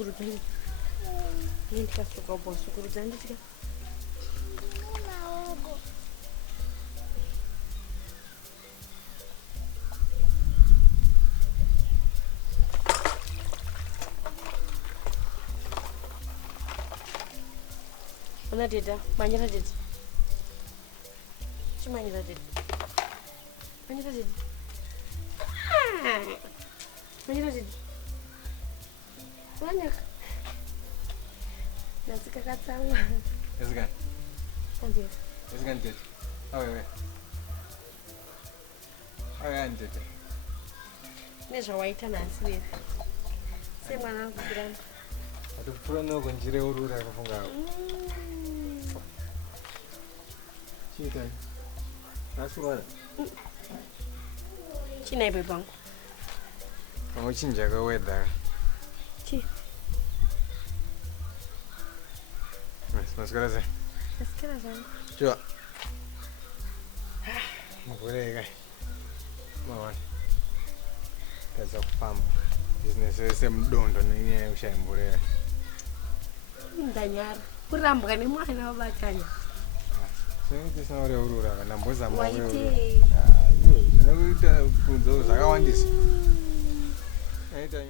sukurudzani. Ndikasuka bo sukurudzani ndika. Ona deda, manyira deda. Chimanyira deda. Manyira deda. Manyira deda. Manyaka. Nasika katsangwa. Ezgan. Andiya. Ezgan deda. Awe. Awe deda. Nezvawaita nhasi wewe. Semwana wangu kirani. Atopfura noko njire urura akafunga. Chita. Aswara. China bebangu. Pamochinja ka weather. Chi. Mas gracias. Nasikira zangu. Chua. Mugoreka. Mawani. Kaza kufamba. Business yese mdondo nenyaya yekushaya mborera. Ndanyara. Kurambwa nemwana wabatanya. Sekuti sinauri urura kana mbozama wewe. Waite. Zvinokuita kunzo zvakawandisa. Aita.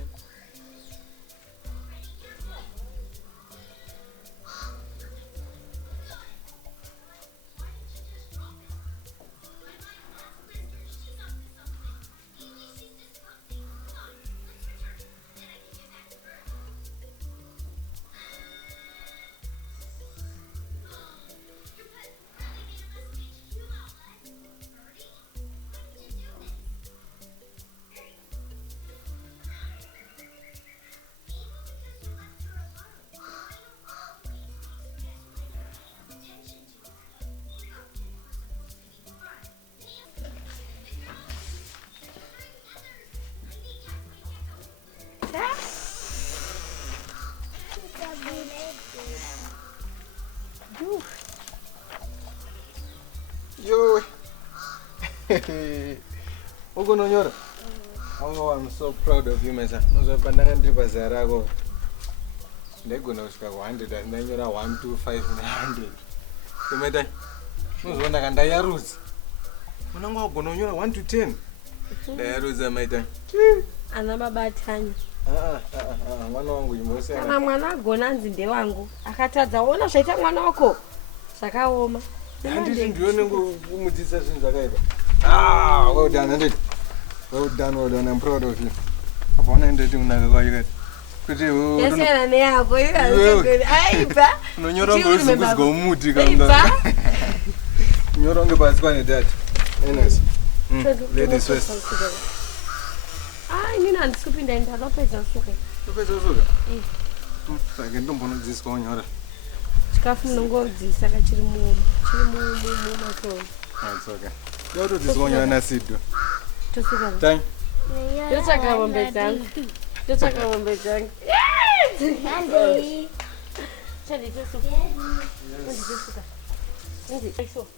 Yo. Ugononyora. Oh, I'm so proud of you, Mesa. Nozopandanga ndiri pazaya rako. Ndegona kusvika ku 100 ndanyora 125 900. Kumeta. Nozoona kandayarudza. Munangu wagononyora 1 to 10. Ndayarudza maita. Ana mabatanya. Mwana wangu imbosera. Kana mwana agona anzi ndewangu. Akatadza ona zvaita mwana wako. Zvakaoma. Handiti ndione kumudzisa zvinhu zvakaipa. Well done, indeed. Well done. I'm proud of you. Apana ndeti unaka kwaika. Kuti yasiyana neyako irazogoni. Aiba. Unonyora ngozunguzwa umuti kanga. Nyora ngepasi pane dad. Enes. Ladies first. Inini handisipinda ndalopedza suka. Topedza suka? Saka ndombonodzidziswa kunyora. Chikafu munongodzidzisa kachiri mumasoro. It's okay. Ndotodzidziswa kunyora nasidho. Tosuka. Thank. Ndotsvaga mombe dzangu. Handei. Chanditosuka. Nditosuka. Nditosuka.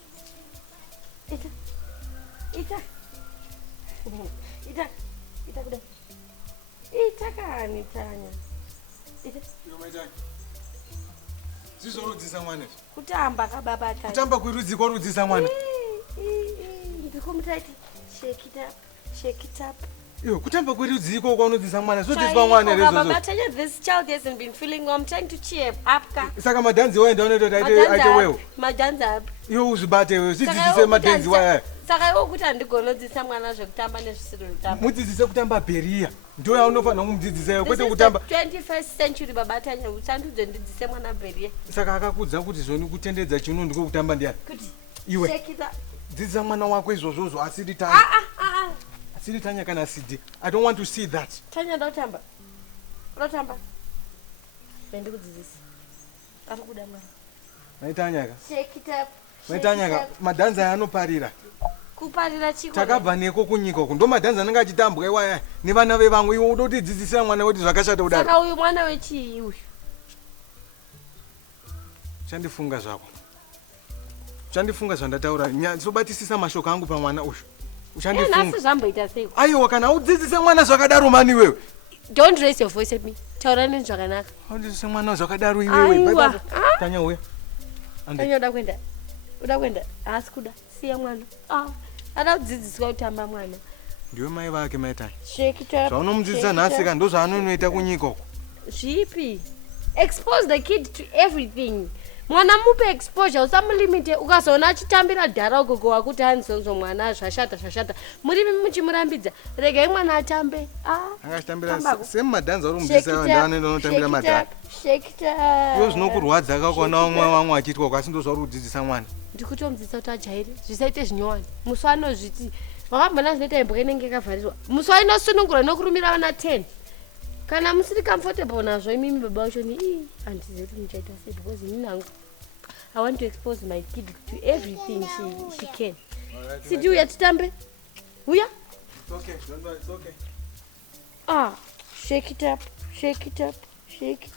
Ita kuda. Ita kani tanya. Ita. Zizorudzisa mwana. Kutamba kababa tanya. Kutamba kwirudziko rudzisa mwana. Ndikomutaiti shake it up. Yo, kutamba kwirudziko kwanodzisa mwana. Zodziswa mwana rezo. Baba tanya, this child hasn't been feeling well. I'm trying to cheer up ka. Saka madanzi waenda unoita aite wewe. Madanza up. Yo uzibate wewe. Zidzidzise madanzi waya. Saka ukuti andigonodzisa mwana zvekutamba nezvisiri kutamba. Mudzidzise kutamba beria. Ndio yaunofana kumudzidzisa wewe kwete kutamba. 21st century baba tanya uchandudze ndidzise mwana beria. Saka akakudza kuti zvoni kutendedza chino ndiko kutamba ndiani? Kuti iwe. Shake it up. Dzidzisa mwana wako izvozvo asiri tanya. Asiri tanya kana CD. I don't want to see that. Tanya ndotamba. Rotamba. Ndikudzidzisa. Ari kuda mwana. Maitanya ka. Shake it up. Maitanya ka madanza anoparira. Kuparira chiko. Takabva neko kunyika uko. Ndo madanza anenge achitambwa iwaya nevana vevamwe iwe unotidzidzisira mwana kuti zvakashata kudaro. Saka uyu mwana wechi uyu. Chandifunga zvako. Chandifunga zvandataura. Sobatisisa mashoko angu pamwana uyu. Uchandifunga. Nasi zvamboita sei? Aiwa kana udzidzise mwana zvakadaro mani wewe. Don't raise your voice at me. taura nezvakanaka. Audise mwana zvakadaro iwewe. Bye. Tanya uya. Tanya uda kwenda. Asi kuda. Siya mwana. Ada kudzidziswa kutamba mwana. Ndiwe mai vake maita. Shake it up. Zvaunomudzidzisa nhasi ka ndo zvaanoita kunyika uko. Zvipi? Expose the kid to everything. Mwana mupe exposure usamulimite ukazoona achitambira dhara ugogo wakuti anzonzo mwana zvashata. Muri muchimurambidza. Regai mwana atambe. Angachitambira same madhanza uri kumudzidzisa ndane ndonotambira madhara. Shake it up. Iyo zvinokurwadza kakona umwe wamwe achitwa kwasi ndo zvauri kudzidzisa mwana. Ndikutomudzidzisa kuti ajaire zvisaite zvinyowani. Muswano zviti vakambona zvinoita imboka inenge yakavharirwa. Muswa inosunungura nokurumira vana 10. Kana musiri comfortable nazvo imimi baba vacho ni handizivi kuti muchaita sei because ini nangu I want to expose my kid to everything she can. Sidi uya titambe. Uya? It's okay. Don't worry, it's okay. Shake it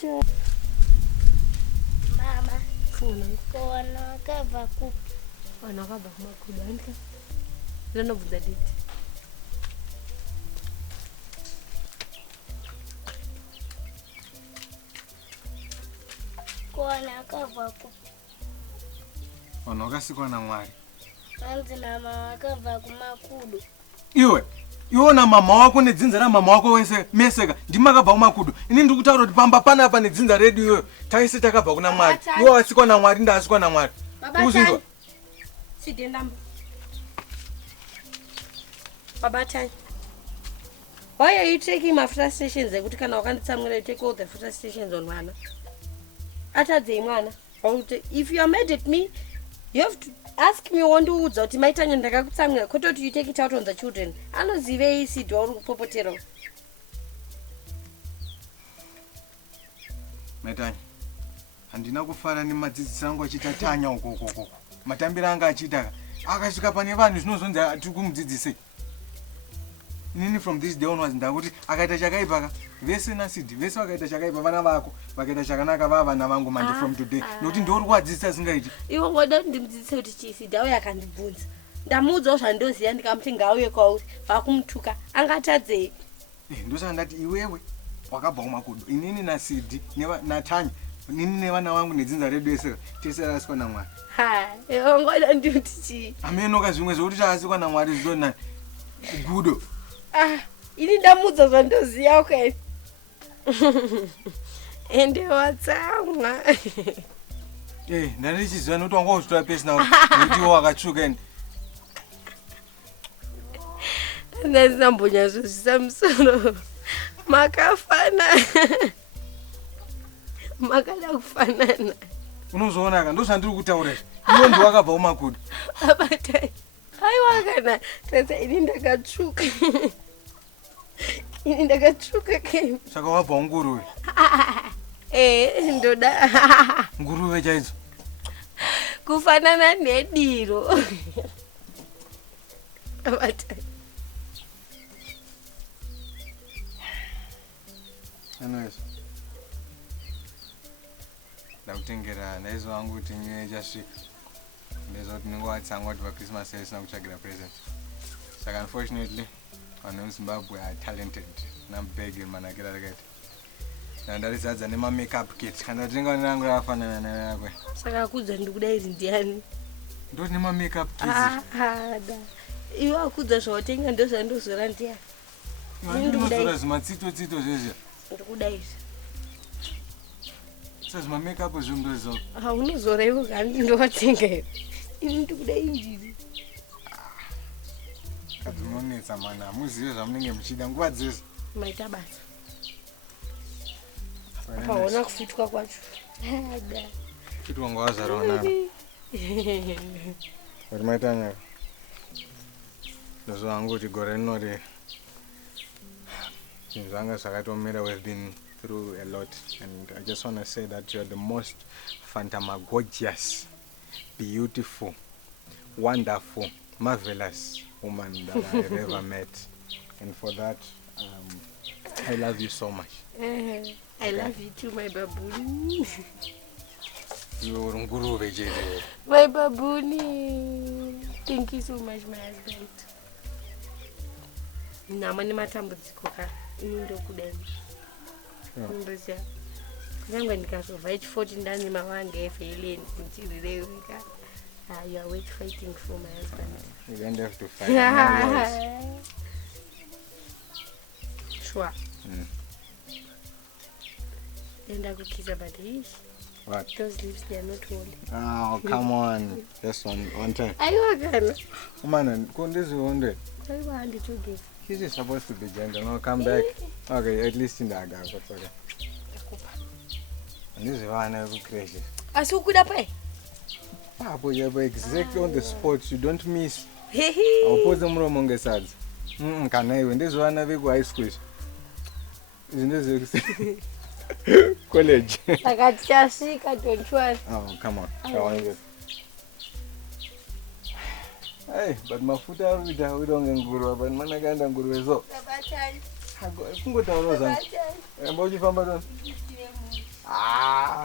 up. Mama. Kona wakabva kupi? Wana wakabva kumakudu. Andika. Ndinobvunza diti. Kona wakabva kupi? Vanhu vakasikwa naMwari. Hanzi mama wakabva kumakudu. Iwe na mama wako nedzinza ramama wako wese meseka ndimakabva kumakudu. Ini ndiri kutaura kuti pamba panapa nedzinza redu iyoyo taise takabva kuna Mwari. Iwe wasikwa naMwari ndasikwa naMwari. Uzvinzwa? Sidi ndamba. Baba Tanya. Why are you taking my frustrations? Ekuti kana wakanditsamwira you take all the frustrations on mwana. Atadze mwana. If you are mad at me, you have to ask me wondiudza kuti maitanya ndakakutsamwira kwete kuti you take it out on the children. Anozivei Sidi wauri kupopotera. Maitanya. Handina kufara nemadzidzisi angu achita Tanya uko. Matambira anga achita akasvika pane vanhu zvinozonzi ati kumudzidzise. Inini from this day onwards ndakuti akaita chakaipa ka vese naSidi vese vakaita chakaipa vana vako vakaita chakanaka vana vangu manje from today nokuti ndori kuvadzidzisa singaiti. Iwe ngoda ndimudzidzise kuti chiSidi auya akandibvunza. Ndamuudzawo zvandoziva ndikamuti ngauye kwauri vakumutuka angatadzei. Ndosaka ndati iwewe wakabva kumakudu inini naSidi naTanya nini nevana vangu nedzinza redu yese tese rasikwa naMwari. Iwe ngoda ndikuti chii? Amenoka zvimwe zvokuti asikwa naMwari zvino gudo. Ini ndamuudza zvandoziva okay. Ende watsamwa. Ndanichiziva nokuti wanga uzvitora pesi nawo nokuti iwo wakatsvuka ende. Ndazina mbonyazvozvisa musoro. Makafana. Makada kufanana. Unozoona ka ndozvandiri kutaura izvi. Iwe ndiwakabva kumakudu. Abatai. Haiwa kana tata ini ndakatsvuka. Ini ndakatsvuka kai. Saka wabva nguruve. Ndoda. Nguruve chaidzo. Kufanana nediro. Abatai. Anyways. Ndakutengera ndaizo wangu kuti nyuye chasvika. Ndezoti ndingowatsanga kuti paChristmas isina kutsvagira present. Saka unfortunately vanhu vemuZimbabwe are talented. Nambege manakira rakaita. Ndandarizadza nema-makeup kit. Kana tinga nangu rafanana nayakwe. Saka kudza ndikudairi ndiani? Ndoti nema-makeup kits. Da. Iwe akudza zvawatenga ndozvandozora ndiani? Ndinozora zvimatsito zvezve. Ndikudairi. Zvimamakeup zvimndozora. Unozora iwe kandi ndowatenga iwe. Ini ndikudairi ndiri. Kadzinonetsa mana muzive zvamunenge muchida nguva dzese. Maita basa. Paona kufitwa kwacho. Fitwa nguva zaraona. Kuti maita nyaka. Ndozvo hangu kuti gore rinori zvinhu zvanga zvakatomira. We've been through a lot and I just want to say that you're the most fantamagorgeous, beautiful, wonderful, marvelous woman that I've ever met, and for that I love you so much. I love you too, my baboon. You're nguruve jere. My baboon. Thank you so much, my husband. Namani matambudziko ka ini ndokudai. ndoziva kunyange ndikazobva echi14 ndane mavanga efeileni ndichirireweka. You are wait fighting for my husband. You don't have to fight. No, Sure. And I could kiss about this. What? Those lips, they are not holy. Oh, come on. Just one time. Are you okay? Come on, this is 100. I want it to give. This is supposed to be gentle. Now come back. Okay, at least in the gap. Okay. And this is why I never crazy. I saw good up. Ah, but you're exactly on the spot. You don't miss. Hehe. I'll put them wrong on the sides. Can I win this one? I go ice squeeze. Isn't this college? I got chassis, I don't trust. Oh, come on. I want it. Hey, but my foot are with the we don't go, but man, I can't go with so. I go down. I'm going to find out. Ah,